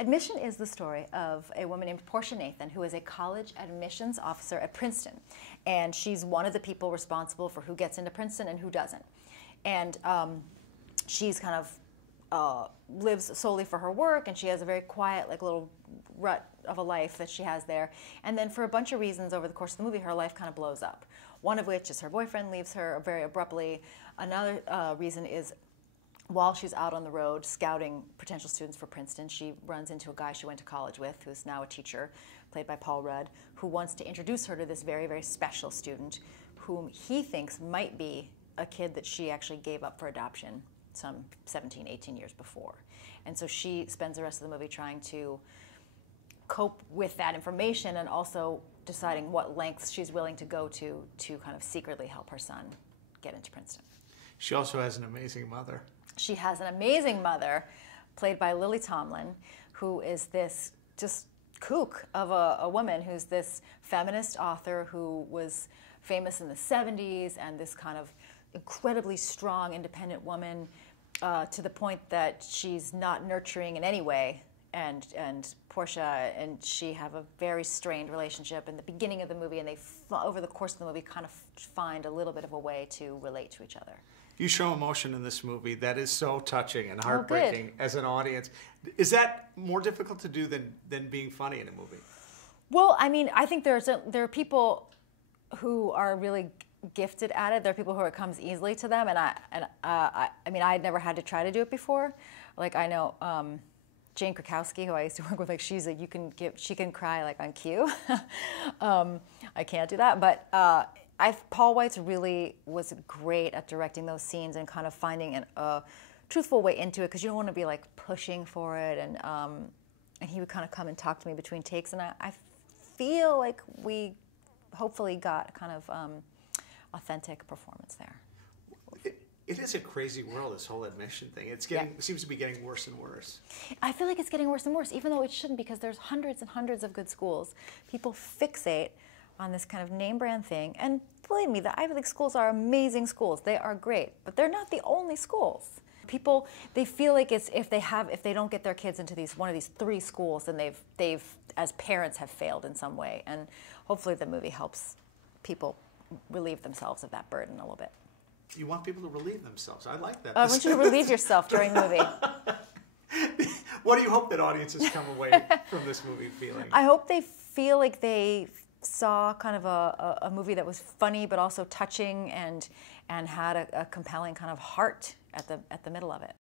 Admission is the story of a woman named Portia Nathan, who is a college admissions officer at Princeton. And she's one of the people responsible for who gets into Princeton and who doesn't. And she's kind of lives solely for her work, and she has a very quiet, like, little rut of a life that she has there. And then for a bunch of reasons over the course of the movie, her life kind of blows up. One of which is her boyfriend leaves her very abruptly. Another reason is while she's out on the road scouting potential students for Princeton, she runs into a guy she went to college with, who's now a teacher, played by Paul Rudd, who wants to introduce her to this very, very special student whom he thinks might be a kid that she actually gave up for adoption some 17, 18 years before. And so she spends the rest of the movie trying to cope with that information and also deciding what lengths she's willing to go to kind of secretly help her son get into Princeton. She also has an amazing mother. She has an amazing mother, played by Lily Tomlin, who is this just kook of a woman who's this feminist author who was famous in the 70s, and this kind of incredibly strong, independent woman, to the point that she's not nurturing in any way. And Portia and she have a very strained relationship in the beginning of the movie, and they, over the course of the movie, kind of find a little bit of a way to relate to each other. You show emotion in this movie that is so touching and heartbreaking as an audience. Is that more difficult to do than being funny in a movie? Well, I mean, I think there are people who are really gifted at it. There are people who it comes easily to them, and I mean, I had never had to try to do it before. Like, I know Jane Krakowski, who I used to work with, like, she's like, she can cry like on cue. I can't do that, but Paul Weitz really was great at directing those scenes and kind of finding a truthful way into it, because you don't want to be like pushing for it, and he would kind of come and talk to me between takes, and I feel like we hopefully got kind of authentic performance there. It is a crazy world, this whole admission thing. It seems to be getting worse and worse. I feel like it's getting worse and worse, even though it shouldn't, because there's hundreds and hundreds of good schools. People fixate on this kind of name brand thing, and believe me, the Ivy League schools are amazing schools. They are great, but they're not the only schools. People, they feel like it's if they don't get their kids into one of these three schools, then they've as parents have failed in some way. And hopefully the movie helps people relieve themselves of that burden a little bit. You want people to relieve themselves. I like that. I want you to relieve yourself during the movie. What do you hope that audiences come away from this movie feeling? I hope they feel like they saw kind of a movie that was funny but also touching and had a compelling kind of heart at the middle of it.